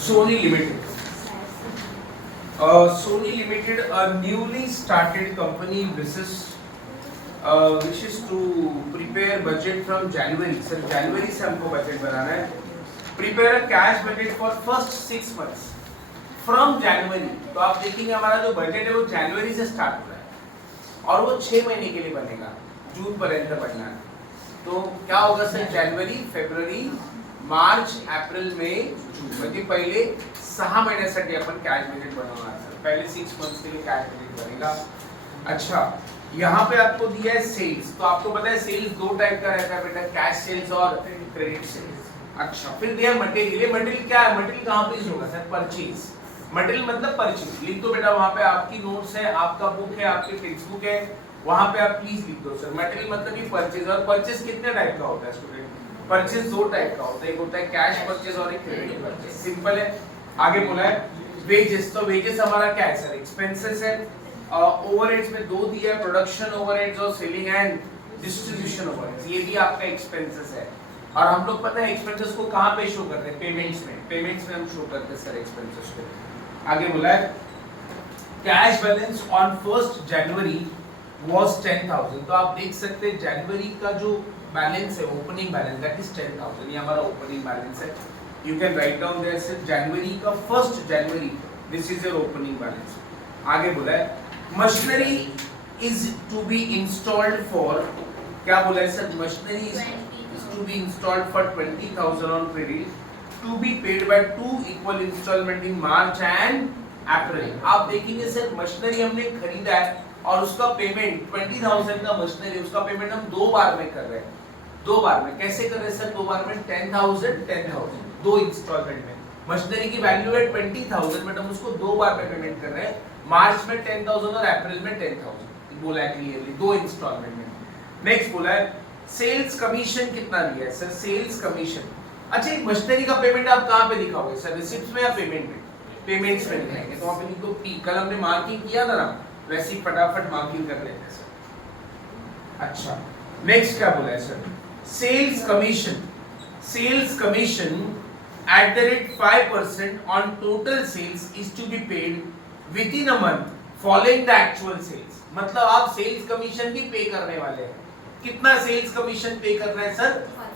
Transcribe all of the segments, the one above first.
Sony Limited. Sony Limited, a newly started company, which is to prepare budget from January. Sir जनवरी से हमको budget बनाना है. Prepare a cash budget for first 6 months from January. तो आप देखेंगे हमारा जो बजट है वो जनवरी से स्टार्ट हो रहा है और वो 6 महीने के लिए बनेगा, जून पर्यंत बनना है. तो क्या होगा सर? जनवरी, फरवरी, मार्च, अप्रैल, मई, जून, म्हणजे पहिले 6 महिन्यासाठी आपण कॅश बजेट बनवणार सर. पहले 6 मंथ्स के लिए कॅश बजेट बनेगा. अच्छा, यहाँ पे आपको दिया है सेल्स. तो आपको पता है सेल्स दो टाइप का रहता है बेटा, कैश सेल्स और क्रेडिट सेल्स. अच्छा, फिर दिया मटेरियल. मटेरियल क्या है? मटेरियल कहाँ पे यूज होगा सर? परचेज. मटेरियल मतलब परचेज. लिख दो बेटा, वहाँ पे आपकी नोट्स है, आपका बुक है, आपकी टेक्स्ट बुक है, वहाँ पे आप प्लीज लिख दो सर. मटेरियल मतलब ये परचेज. और परचेज कितने टाइप का होता है स्टूडेंट? परचेज दो टाइप का होता है, एक होता है कैश परचेज और एक क्रेडिट परचेज. सिंपल है. आगे बोला है वेजेस. तो वेजेस हमारा क्या है सर? एक्सपेंसेस है. ओवरहेड्स में दो दिया है, प्रोडक्शन ओवरहेड्स और सेलिंग एंड डिस्ट्रीब्यूशन ओवरहेड्स. ये भी आपका एक्सपेंसेस है. और हम लोग पता है एक्सपेंसेस को कहाँ पे शो करते हैं? पेमेंट्स में. पेमेंट्स में हम शो करते हैं सर एक्सपेंसेस को. आगे बोला है cash balance on 1 January was 10,000. तो आप देख सकते हैं जनवरी का जो बैलेंस है, ओपनिंग बैलेंस, दैट इज 10,000. ये हमारा ओपनिंग बैलेंस है. You can write down there से जनवरी का 1 जनवरी, this is your opening balance. आगे बोला है machinery is to be installed for, क्या बोला है sir? Machinery is to be installed for 20,000 on credit to be paid by 2 equal instalment in March and April. आप देखेंगे सर मशीनरी हमने खरीदा है और उसका पेमेंट 20,000 का मशीनरी, उसका पेमेंट हम 2 बार में कर रहे हैं. 2 बार में कैसे कर रहे हैं सर? 2 बार में 10,000 10,000, 2 इंस्टॉलमेंट में. मशीनरी की वैल्यू है 20,000, बट हम उसको 2 बार में पेमेंट कर रहे हैं. मार्च में 10,000 और अप्रैल में 10,000. बोला है क्लियरली, 2 इंस्टॉलमेंट में. नेक्स्ट बोला है सेल्स कमीशन कितना दिया है सर? Sales commission. अच्छा, एक मशीनरी का पेमेंट आप कहाँ पे दिखाओगे सर? रिसिप्ट में या पेमेंट में? पेमेंट्स में दिखाएंगे. तो वहाँ पे लिख दो P. कल हमने मार्किंग किया था ना, वैसे ही फटाफट मार्किंग कर लेते हैं सर. अच्छा, नेक्स्ट क्या बोला है sir? Sales commission. Sales commission at the rate 5% on total sales is to be paid within a month following the actual sales. मतलब आप सेल्स कमीशन भी पे करने वाले हैं. कितना सेल्स कमीशन पे करना है सर?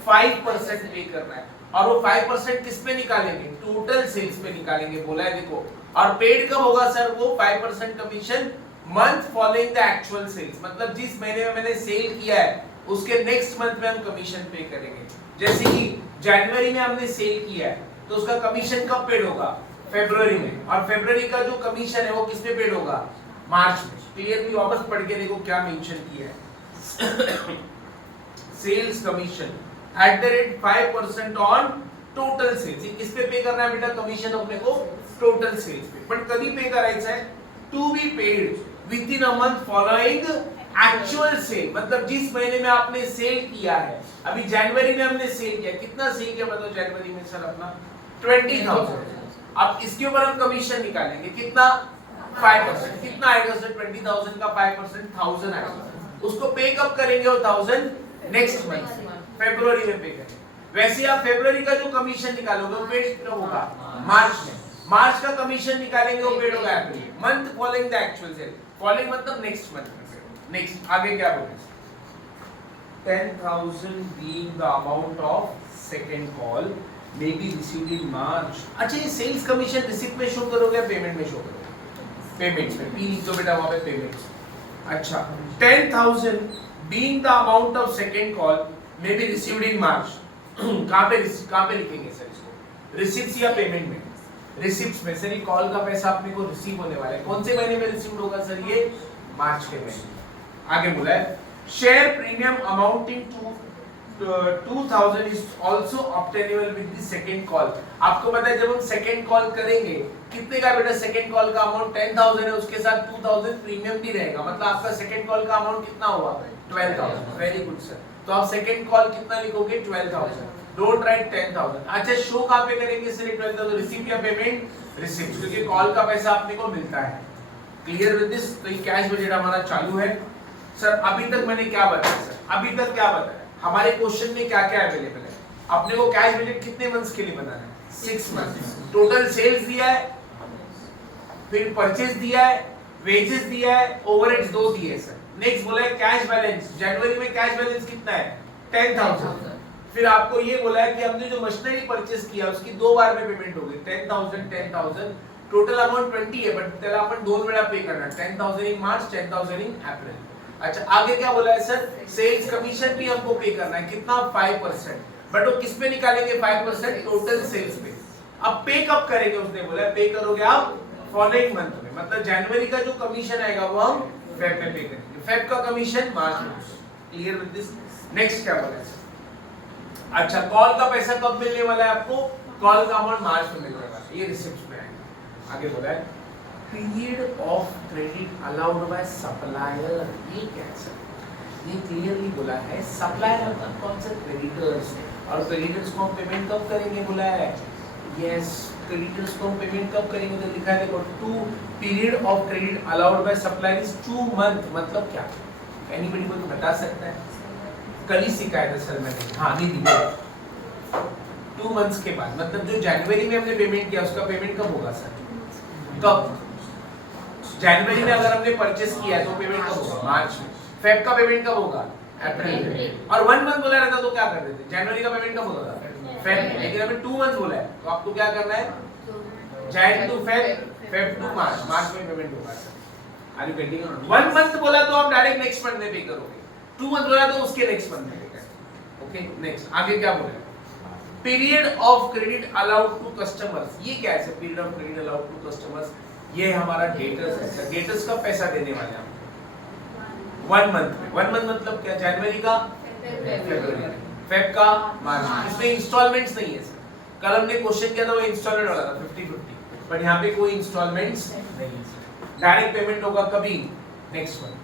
5% पे करना है. और वो 5% किस पे निकालेंगे? टोटल सेल्स पे निकालेंगे. बोला है देखो. और पेड कब होगा सर? वो 5% commission month following the actual sales. मतलब जिस महीने में मैंने सेल किया है उसके नेक्स्ट मंथ में हम कमीशन पे करेंगे. जैसे कि जनवरी में हमने सेल किया है तो उसका कमीशन कब पेड होगा? फरवरी में. और फरवरी का जो कमीशन है वो किस पे पेड होगा? मार्च में. क्लियरली वापस पढ़ के देखो क्या मेंशन किया है. Sales commission at the rate 5% on total sales. किस पे करना है बेटा कमीशन? अपने को टोटल सेल्स पे. पण कधी पे करायचं आहे? To be paid within a month following actual sale. मतलब जिस महीने में आपने सेल किया है. अभी जनवरी में हमने सेल किया, कितना सेल किया बताओ जनवरी में सर? अपना 20,000. अब इसके ऊपर हम कमीशन निकालेंगे. कितना? 5%. कितना आएगा सर? 20,000 का 5% 1,000 आएगा. उसको पे कब करेंगे? वो 1,000 नेक्स्ट मंथ फरवरी में पे करेंगे. वैसे आप फरवरी का जो कमीशन निकालोगे वो पेड कब होगा? मार्च में. मार्च का कमीशन निकालेंगे वो पेड होगा April. Month following the actual sale. Following मतलब नेक्स्ट मंथ में. नेक्स्ट आगे क्या बोले? 10,000 being the amount of second call may be received in March. अच्छा, ये सेल्स कमीशन रिसिप्ट में शो करोगे या पेमेंट में शो करोगे? पेमेंट्स में. पी लिख दो बेटा वहां पे पेमेंट्स. अच्छा, 10,000 being the amount of second call may be received in March. कहाँ पे लिखेंगे सर इसको? रिसिप्ट्स या पेमेंट में? रिसिप्ट्स में. सर ये कॉल का पैसा अपने को रिसीव होने वाला है. कौन से महीने में रिसीव होगा सर? ये मार्च के महीने. आगे बोला है share premium amounting to 2,000 is also obtainable with the second call. आपको पता है जब हम सेकंड कॉल करेंगे कितने का बेटा? सेकंड कॉल का अमाउंट 10,000 है, उसके साथ 2,000 प्रीमियम भी रहेगा. मतलब आपका सेकंड कॉल का अमाउंट कितना हुआ? 12,000. Very good sir. तो आप सेकंड कॉल कितना लिखोगे? 12,000. Don't write 10,000. अच्छा, शो कहाँ पे करेंगे सर 12,000? रिसीप्ट या पेमेंट? रिसीप्ट, क्योंकि कॉल का पैसा अपने को मिलता है. Clear with this? तो ये कैश बजट हमारा चालू है. सर अभी तक मैंने क्या बताया सर? अभी तक क्या बताया? हमारे क्वेश्चन में क्या क्या अवेलेबल है? अपने को कैश बजट कितने मंथ्स के लिए बनाना है? 6 मंथ। टोटल सेल्स दिया है, फिर परचेज दिया है, वेजेस दिया है, ओवरहेड्स 2 दिए सर। नेक्स्ट बोला है कैश बैलेंस। जनवरी में कैश बैलेंस कितना है 10,000। फिर आपको ये बोला है कि हमने जो मशीनरी परचेस किया उसकी 2 बार में पेमेंट होगी 10,000 टोटल अमाउंट 20 है, बट त्याला आपण 2 वेळा पे करणार 10,000 इन मार्च, 10,000 इन अप्रैल। अच्छा आगे क्या बोला है सर, सेल्स कमीशन भी हमको पे करना है, कितना 5%, बट वो किस पे निकालेंगे 5%, टोटल सेल्स पे। अब पे कब करेंगे, उसने बोला है पे करोगे आप फॉलोइंग मंथ में, मतलब जनवरी का जो कमीशन आएगा वो हम फेब में पे करेंगे, फेब का कमीशन मार्च में। Clear with this. नेक्स्ट क्या बोला है, अच्छा कॉल का पैसा कब मिलने वाला है आपको, कॉल का अमाउंट मार्च में मिलने वाला है, ये रिसिप्ट में आएगा। आगे बोला है period of credit allowed by supplier, ये क्या है सर, ये क्लियरली बोला है सप्लायर मतलब कौन सा, क्रेडिटर्स, और क्रेडिटर्स को हम पेमेंट कब करेंगे बोला है, यस क्रेडिटर्स को हम पेमेंट कब करेंगे, तो लिखा है देखो 2 period of credit allowed by supplier is 2 month, मतलब क्या, एनीबॉडी को तो बता सकता है, कल ही सिखाया था सर मैंने, हाँ नहीं दिया 2 मंथ्स के बाद, मतलब जो जनवरी में हमने पेमेंट किया उसका पेमेंट कब होगा सर, कब, जनवरी में अगर हमने परचेस किया तो पेमेंट कब होगा मार्च में, फेब का पेमेंट कब होगा अप्रैल में, और 1 मंथ बोला रहता तो क्या कर देते, जनवरी का पेमेंट कब होगा फेब में, लेकिन हमें 2 मंथ बोला है तो आपको क्या करना है, Jan to Feb, Feb to March, मार्च में पेमेंट होगा sir. Are you getting it? 1 month बोला तो आप डायरेक्ट नेक्स्ट मंथ में पे करोगे, 2 मंथ बोला तो उसके नेक्स्ट मंथ में पे करोगे। ओके नेक्स्ट आगे क्या बोला है, period of credit allowed to customers, ये क्या है sir, period of credit allowed to customers, ये हमारा डेटर्स है सर, डेटर्स का पैसा देने वाले हैं 1 मंथ में, 1 मंथ मतलब क्या, जनवरी का फरवरी, फेब का मार्च, इसमें इंस्टॉलमेंट्स नहीं है सर, कल हमने क्वेश्चन किया था वो इंस्टॉलमेंट वाला था 50-50, बट यहाँ पे कोई इंस्टॉलमेंट्स नहीं है सर, डायरेक्ट पेमेंट होगा कभी नेक्स्ट मंथ।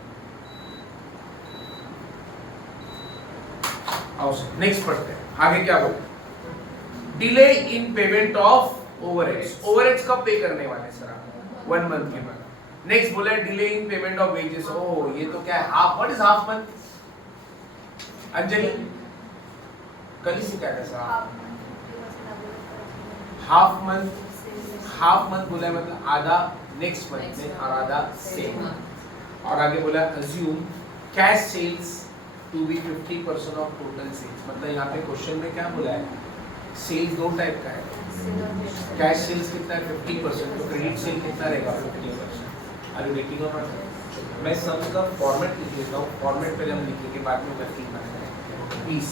आओ सर नेक्स्ट पढ़ते हैं, आगे क्या बोला, delay in payment of overheads, overheads कब पे करने वाले हैं सर आप 1 मंथ के बाद। नेक्स्ट बोला delay in payment of wages, oh ये तो क्या है, half, what is half month, Anjali कल ही सिखाया था सर, हाफ मंथ बोला है मतलब आधा नेक्स्ट मंथ में और आधा सेम, और आगे बोला assume cash sales to be 50% of total sales, मतलब यहाँ पे क्वेश्चन में क्या बोला है, सेल्स 2 टाइप का है, कैश सेल्स कितना है 50%, तो क्रेडिट सेल कितना रहेगा 50%। Are you getting it? मैं सम का फॉर्मेट लिख लेता हूँ, फॉर्मेट पहले हम लिख लेंगे बाद में वर्किंग बनाएंगे प्लीज।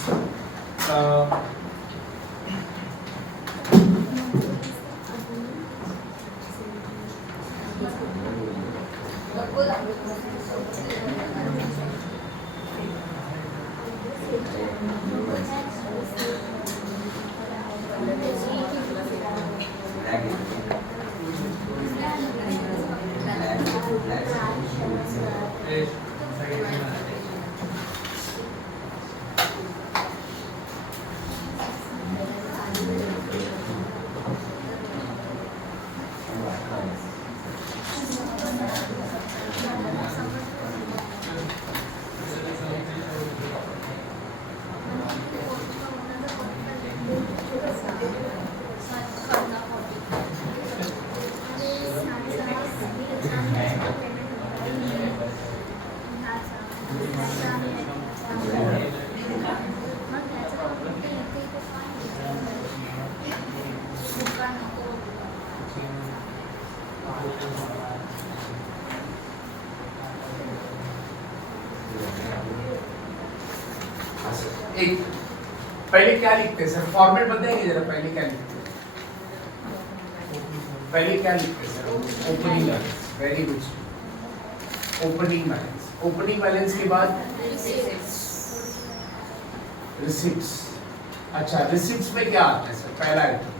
एक पहले क्या लिखते हैं सर, फॉर्मेट बताएंगे जरा, पहले क्या लिखते हैं, पहले क्या लिखते हैं sir, opening balance, very good, opening balance, opening balance के बाद रिसिप्ट्स। अच्छा रिसिप्ट्स में क्या आता है सर, पहला आइटम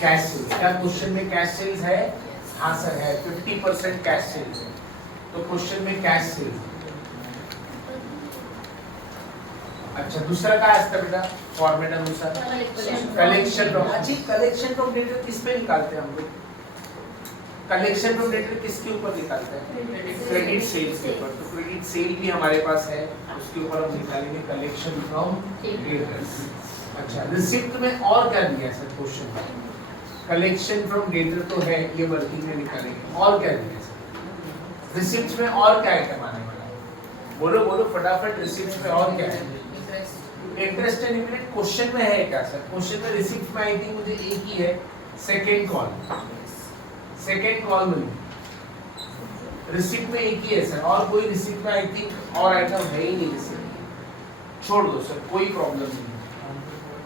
कैश सेल्स, क्या क्वेश्चन में कैश सेल्स है, हाँ सर है, 50% कैश सेल्स है, तो क्वेश्चन में कैश सेल्स। अच्छा दूसरा क्या है बेटा, फॉर्मेट अनुसार कलेक्शन फ्रॉम, अच्छी कलेक्शन फ्रॉम डेटर किस पे निकालते हैं हम लोग, कलेक्शन फ्रॉम डेटर किसके ऊपर निकालते हैं, क्रेडिट सेल्स के ऊपर, तो क्रेडिट सेल भी हमारे पास है, उसके ऊपर हम निकालेंगे कलेक्शन फ्रॉम डेटर्स। अच्छा, रिसिप्ट में और क्या दिया है सर क्वेश्चन में? कलेक्शन फ्रॉम डेटर तो है, ये वर्किंग में निकालेंगे। और क्या दिया है सर रिसिप्ट में? और क्या आइटम आने वाला है? बोलो बोलो फटाफट, रिसिप्ट में और क्या है? इंटरेस्ट एंड डिविडेंड क्वेश्चन में है क्या सर? क्वेश्चन में रिसिप्ट में आई थिंक मुझे एक ही है, सेकंड कॉल मनी। रिसिप्ट में एक ही है सर, और कोई रिसिप्ट में आई थिंक और आइटम है ही नहीं रिसिप्ट। छोड़ दो सर, कोई प्रॉब्लम नहीं।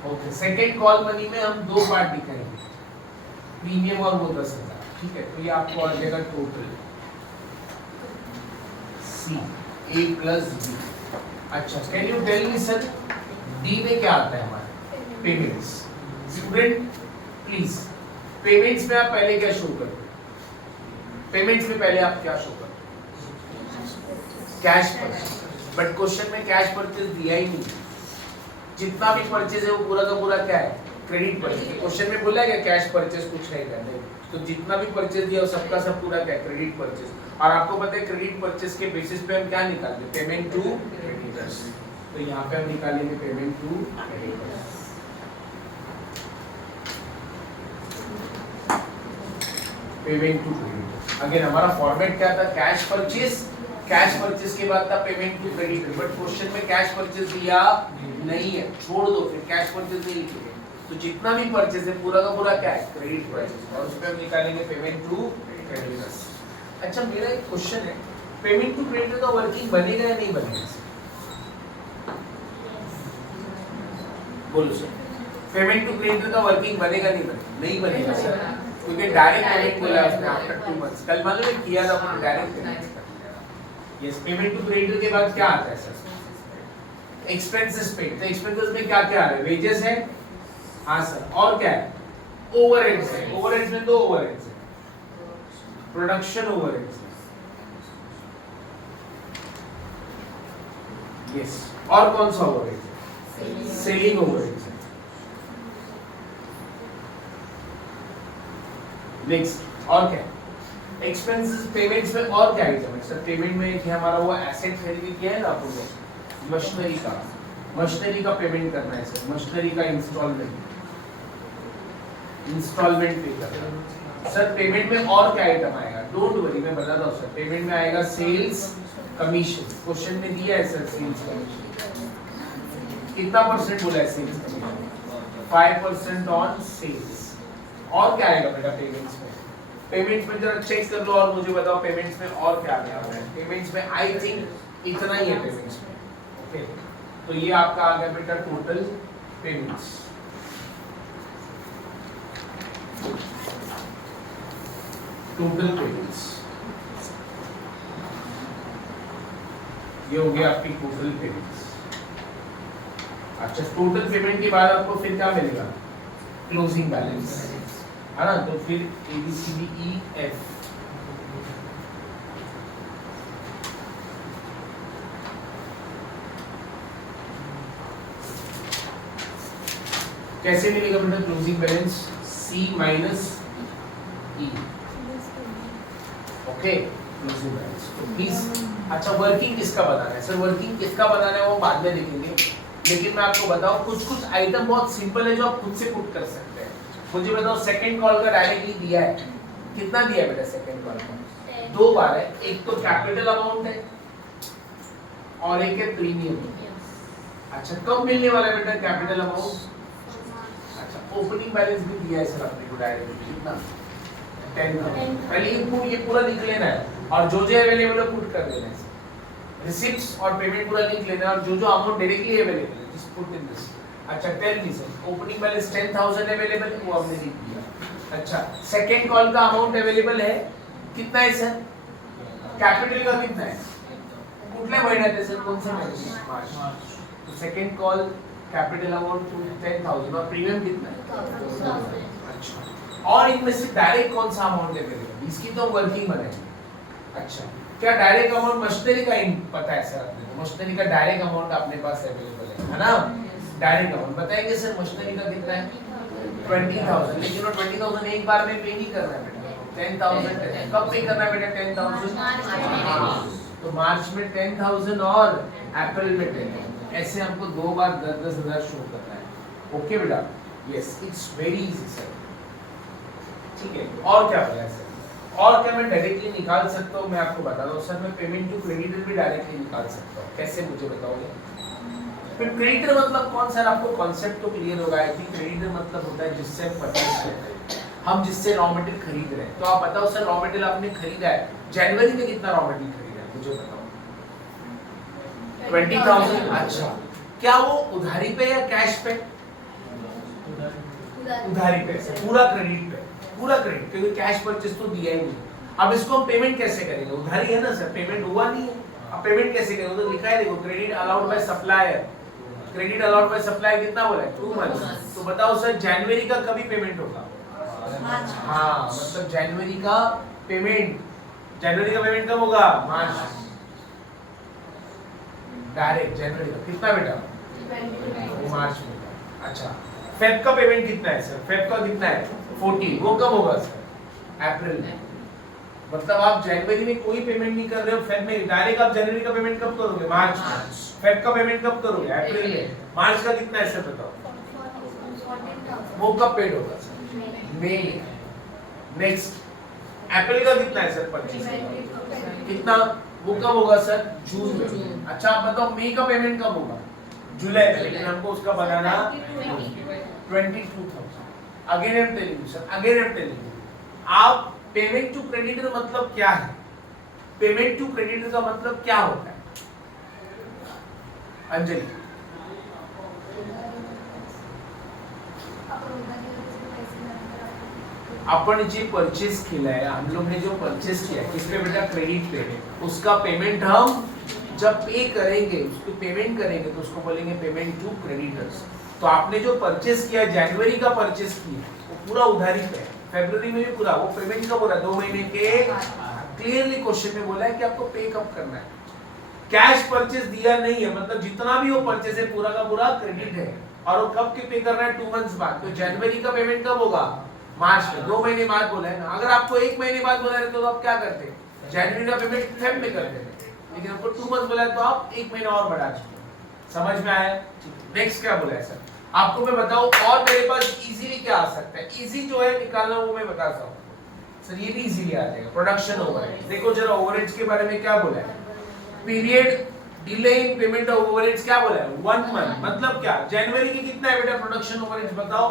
ओके, सेकंड कॉल मनी में हम दो पार्ट दिखाएंगे, प्रीमियम और वो 10,000, ठीक है? तो ये आपको आ जाएगा total C A plus B. अच्छा, can you tell me sir D में क्या आता है हमारे? पेमेंट्स। स्टूडेंट प्लीज, पेमेंट्स में आप पहले क्या शो करते? पेमेंट्स में पहले आप क्या शो करते? Cash purchase. बट क्वेश्चन में कैश परचेज दिया ही नहीं। जितना भी परचेज है वो पूरा का पूरा क्या है? Credit purchase. क्वेश्चन में बोला है कैश परचेज कुछ है क्या? नहीं। तो जितना भी परचेज दिया वो सबका सब पूरा क्या है? Credit purchase. और आपको पता है क्रेडिट परचेज के बेसिस पे हम क्या निकालते हैं? Payment to creditors. तो यहाँ पे हम निकालेंगे payment to creditors. Payment to creditors. Again हमारा फॉर्मेट क्या था? कैश परचेज, कैश परचेज के बाद था payment to creditor. But question में कैश परचेज दिया नहीं है, छोड़ दो, फिर कैश परचेज नहीं लिखेंगे। तो जितना भी परचेज है पूरा का पूरा क्या है? Credit purchase. और उस पे हम निकालेंगे पेमेंट टू क्रेडिटर्स। अच्छा, मेरा एक क्वेश्चन है, पेमेंट टू क्रेडिटर का वर्किंग बनेगा या नहीं बनेगा? बोलो सर, पेमेंट टू क्रेडिटर का वर्किंग बनेगा नहीं बनेगा? नहीं बनेगा सर, क्योंकि डायरेक्ट पेमेंट बोला उसने आफ्टर 2 मंथ्स। कल मालूम है किया था अपने direct payment. Yes, payment to creditor के बाद क्या आता है सर? Expenses paid. तो एक्सपेंसेस में क्या क्या आ रहा है? वेजेस है, हाँ सर, और क्या है? ओवरहेड्स है। ओवरहेड्स में दो ओवरहेड्स है, प्रोडक्शन ओवरहेड्स है, यस, और कौन सा ओवरहेड है? सेलिंग ओवरहेड्स है। नेक्स्ट, और क्या? एक्सपेंसेस पेमेंट्स में और क्या आइटम है सर? पेमेंट में एक है हमारा वो एसेट खरीद किया है ना आपको, मशीनरी का पेमेंट करना है सर। मशीनरी का इंस्टॉलमेंट पे करना है सर। पेमेंट में और क्या आइटम आएगा? डोंट वरी, मैं बताता हूँ सर। पेमेंट में आएगा सेल्स कमीशन। क्वेश्चन में दिया है सर सेल्स कमीशन कितना परसेंट बोला है? Sales commission 5% on sales. और क्या आएगा बेटा पेमेंट्स में? पेमेंट्स में जरा चेक कर लो और मुझे बताओ पेमेंट्स में और क्या आने वाला है। पेमेंट्स में आई थिंक इतना ही है पेमेंट्स में। ओके, तो ये आपका आ गया बेटा टोटल पेमेंट्स। टोटल पेमेंट्स ये हो गया आपकी टोटल पेमेंट्स। अच्छा, टोटल पेमेंट के बाद आपको फिर क्या मिलेगा? क्लोजिंग बैलेंस, है ना? तो फिर ABCDEF कैसे मिलेगा बेटा closing balance? C minus E। Okay, closing balance. तो प्लीज, अच्छा वर्किंग किसका बनाना है सर? वर्किंग किसका बनाना है वो बाद में देखेंगे, लेकिन मैं आपको बताऊं कुछ आइटम बहुत सिंपल है जो आप खुद से पुट कर सकते हैं। मुझे बताओ सेकंड कॉल का डायरेक्टली दिया है, कितना दिया है बेटा सेकंड कॉल का? 2 बार है। एक तो कैपिटल अमाउंट है और एक है प्रीमियम। अच्छा, कब मिलने वाला है बेटा कैपिटल अमाउंट? अच्छा, ओपनिंग बैलेंस भी दिया है सर अपने को डायरेक्टली, कितना? 10,000। पहले ये पूरा लिख लेना है और जो अवेलेबल है पुट कर देना है। रिसिप्ट्स और पेमेंट पूरा लिख लेना और जो अमाउंट डायरेक्टली अवेलेबल है जस्ट पुट इन दिस। अच्छा, tell me sir, opening balance 10,000 available है, वो हमने लिख दिया। अच्छा, सेकंड कॉल का अमाउंट अवेलेबल है, कितना है सर? कैपिटल का कितना है? कुठल्या महिन्यात आहे सर? कौन सा महीना? मार्च। तो सेकंड कॉल कैपिटल अमाउंट 10,000 और प्रीमियम कितना है? अच्छा, और इनमें से डायरेक्ट कौन सा अमाउंट अवेलेबल? इसकी तो वर्किंग बनाएंगे। अच्छा, क्या डायरेक्ट अमाउंट मशीनरी का पता है सर आपने? तो मशीनरी का डायरेक्ट अमाउंट अपने पास अवेलेबल है ना? डायरेक्ट अमाउंट बताएंगे सर मशीनरी का कितना है? 20,000। लेकिन वो 20,000 एक बार में पे नहीं करना है बेटा, 10,000 कब पे करना है बेटा? 10,000 तो मार्च में 10,000 और अप्रैल में 10,000। ऐसे हमको 2 बार 10,000 शो करना है। ओके बेटा, yes it's very easy sir. ठीक है, और क्या बोला सर? और क्या मैं डायरेक्टली निकाल सकता हूँ? मैं आपको बता दूं सर, मैं पेमेंट टू क्रेडिटर भी डायरेक्टली निकाल सकता हूँ। कैसे, मुझे बताओगे? फिर क्रेडिटर मतलब कौन सर? आपको कॉन्सेप्ट तो क्लियर होगा आई थिंक। क्रेडिटर मतलब होता है जिससे हम परचेज करते हैं, हम जिससे रॉ मटेरियल खरीद रहे हैं। तो आप बताओ सर, रॉ मटेरियल आपने खरीदा है, जनवरी में कितना रॉ मटेरियल खरीदा है मुझे बताओ? 20,000। अच्छा, क्या वो उधारी पे या कैश पे? उधारी पे, पूरा क्रेडिट पे, पूरा क्रेडिट, क्योंकि कैश परचेज तो दिया ही नहीं। अब इसको हम पेमेंट कैसे करेंगे? उधारी है ना सर, पेमेंट हुआ नहीं है, अब पेमेंट कैसे करेंगे? तो लिखा है देखो, credit allowed by supplier. Credit allowed by supplier कितना बोला है? 2 मंथ्स। तो बताओ सर, जनवरी का कभी पेमेंट होगा? हाँ, मतलब जनवरी का पेमेंट, जनवरी का पेमेंट कब होगा? मार्च। डायरेक्ट जनवरी का कितना बेटा? मार्च में। अच्छा, फेब का पेमेंट कितना है सर? फेब का कितना है? 14, वो कब होगा सर? अप्रैल में। मतलब आप जनवरी में कोई पेमेंट नहीं कर रहे हो, फेब में डायरेक्ट आप जनवरी का पेमेंट कब करोगे? मार्च। फेब का पेमेंट कब करोगे? अप्रैल में। मार्च का कितना है सर बताओ? वो कब पेड होगा सर? मई में। नेक्स्ट, अप्रैल का कितना है सर? 25 कितना? वो कब होगा सर? जून में। अच्छा, आप बताओ मई का पेमेंट कब होगा? जुलाई में, लेकिन हमको उसका बनाना 22,000। Again I am telling you sir, again I am telling you, आप पेमेंट टू क्रेडिटर मतलब क्या है? पेमेंट टू क्रेडिटर का मतलब क्या होता है? अंजलि, अपन जे परचेज केला है, हम लोग ने जो परचेज किया है किस पे बेटा? क्रेडिट पे। उसका पेमेंट हम जब पे करेंगे, उसको पेमेंट करेंगे तो उसको बोलेंगे पेमेंट टू क्रेडिटर्स। तो आपने जो परचेज किया, जनवरी का परचेज किया, वो पूरा उधारी पे है। फरवरी में भी पूरा, वो पेमेंट कब हो रहा है? 2 महीने के। क्लियरली क्वेश्चन में बोला है कि आपको पे कब करना है। कैश परचेज दिया नहीं है, मतलब जितना भी वो परचेज है पूरा का पूरा क्रेडिट है, और वो कब के पे करना है? 2 मंथ्स बाद। तो जनवरी का पेमेंट कब होगा? मार्च में। 2 महीने बाद बोला है ना। अगर आपको 1 महीने बाद बोला है तो आप क्या करते? जनवरी का पेमेंट फेब में करते थे, लेकिन आपको 2 मंथ बोला है तो आप 1 महीना और बढ़ा चुके। समझ में आया? नेक्स्ट क्या बोला है सर? आपको मैं बताऊं, और मेरे पास इजीली क्या आ सकता है? इजी जो है निकालना वो मैं बताता हूं सर, ये भी इजीली आ जाएगा। प्रोडक्शन ओवरहेड, देखो जरा ओवरहेड्स के बारे में क्या बोला है? Period delay in payment of overheads क्या बोला है? 1 मंथ। मतलब क्या? जनवरी की कितना है बेटा प्रोडक्शन ओवरहेड्स बताओ?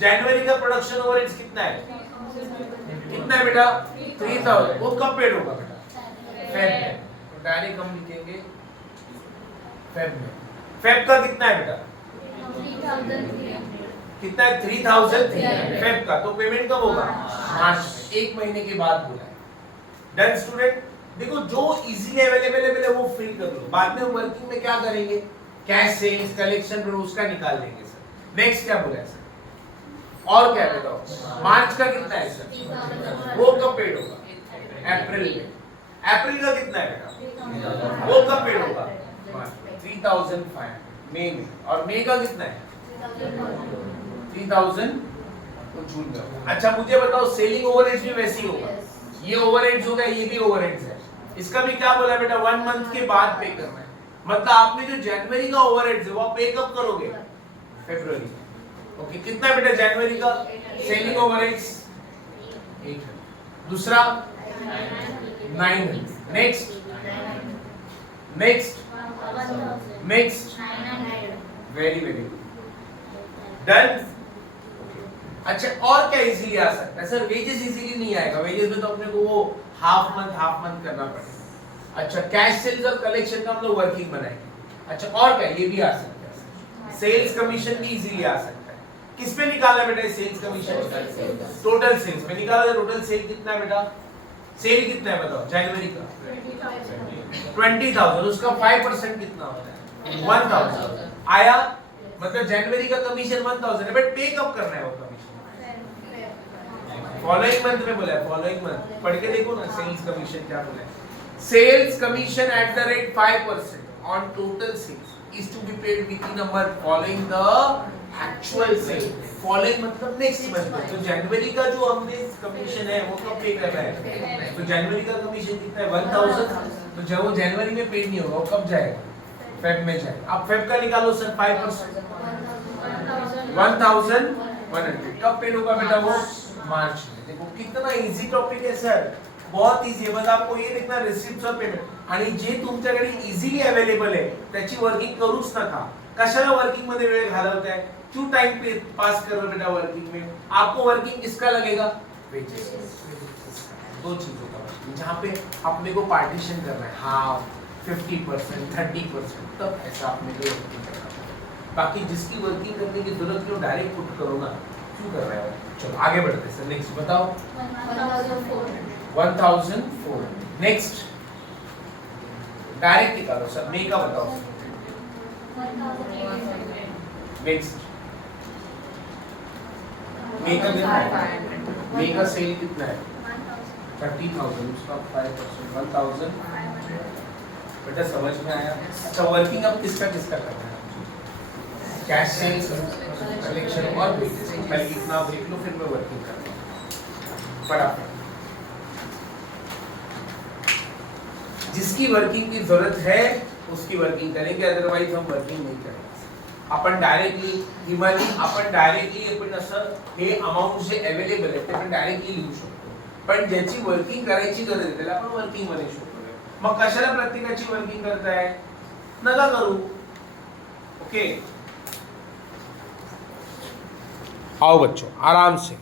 जनवरी का प्रोडक्शन ओवरहेड्स कितना है? कितना है बेटा? 3000। वो कब पेड होगा बेटा? फेब में। तो डायरेक्ट हम लिखेंगे फेब में। फेब का कितना है बेटा? 3,000 कितना है? 3,000 फेब का। तो पेमेंट कब होगा? मार्च में। 1 महीने के बाद बोला है। Done student? देखो जो इजीली अवेलेबल है वो फिल कर लो, बाद में वर्किंग में क्या करेंगे? कैश सेल्स कलेक्शन पर उसका निकाल देंगे सर। नेक्स्ट क्या बोला है सर? और क्या बताओ? मार्च का कितना है सर? वो कब पेड होगा? अप्रैल में। अप्रैल का कितना है बेटा? वो कब पेड होगा? 3,500 मई में। और मई का कितना है? 3,000 तो जून में होगा। अच्छा मुझे बताओ, सेलिंग ओवरहेड्स भी वैसे ही होगा। ये ओवरहेड्स होगा, ये भी ओवरहेड्स है। इसका भी क्या बोला बेटा? 1 मंथ के बाद पे करना है। मतलब आपने जो जनवरी का ओवरहेड्स है वो आप पे कब करोगे? फरवरी। ओके, कितना है बेटा जनवरी का सेलिंग ओवरहेड्स? 800। दूसरा 900। Next next next. Very very good, done. अच्छा और क्या इजीली आ सकता है सर? वेजेस इजीली नहीं आएगा, वेजेस में तो अपने को वो हाफ मंथ करना पड़ेगा। अच्छा कैश सेल्स और कलेक्शन का हम लोग वर्किंग बनाएंगे। अच्छा और क्या? ये भी आ सकता है, सेल्स कमीशन भी इजीली आ सकता है। किस पे निकालना बेटा सेल्स कमीशन? टोटल सेल्स पे निकाला। टोटल सेल कितना है बेटा? सेल कितना है बताओ जनवरी का? 20,000। उसका 5% कितना होता है? 1,000 आया। मतलब जनवरी का कमीशन 1,000 है, बट पे कब करना है वो कमीशन? फॉलोइंग मंथ में बोला है, फॉलोइंग मंथ। पढ़ के देखो ना सेल्स कमीशन क्या बोला है। Sales commission at the rate 5% on total sales is to be paid within a month following the actual sale. Following मतलब नेक्स्ट मंथ। तो जनवरी का जो हमने कमीशन है वो कब पे कर रहा है? तो जनवरी का कमीशन कितना है? 1,000। तो जब वो जनवरी में पेड नहीं होगा वो कब जाएगा? फेब में जाएगा। अब फेब का निकालो सर 5%। 1100 कब पेड होगा बेटा वो? मार्च में। देखो कितना इजी टॉपिक आहे सर, बहुत इजी आहे. बस आपको ये लिखना रिसिप्ट और पेमेंट. आणि जे तुमच्याकडे इझिली अवेलेबल आहे त्याची वर्किंग करूच नका. कशाला वर्किंग मध्ये वेळ घालवताय? क्यों टाइम पे पास कर रहे हो बेटा वर्किंग में? आपको वर्किंग किसका लगेगा? वेजेस. दो चीजों का वर्किंग, जहाँ पे अपने को पार्टीशन करना है, हाफ 50% 30%, तब ऐसा अपने को वर्किंग करना है. बाकी जिसकी वर्किंग करने की जरूरत नहीं हो डायरेक्ट पुट करो ना, क्यों कर रहे हो? चलो आगे बढ़ते हैं सर. नेक्स्ट बताओ. 1400. नेक्स्ट डायरेक्ट निकालो सर. मे का बताओ. नेक्स्ट मे का कितना है? मे का सेल कितना है? 30,000. उसका 5%, 1,000. बेटा समझ में आया? अच्छा वर्किंग अब किसका किसका करना है? कैश सेल्स, कलेक्शन और वेजेस. पहले इतना देख लो फिर मैं वर्किंग करूंगा फटाफट. जिसकी वर्किंग की जरूरत है उसकी वर्किंग करेंगे, अदरवाइज हम वर्किंग नाही करेंगे. आपण डायरेक्टली हिमानी आपण डायरेक्टली आपण असं हे अमाउंट जे अवेलेबल आहे ते आपण डायरेक्टली लिहू शकतो. पण ज्याची वर्किंग करायची गरज आहे त्याला आपण वर्किंग मध्ये शो करूया. मग कशाला प्रत्येकाची वर्किंग करताय? नका करू. ओके आओ बच्चों आराम से.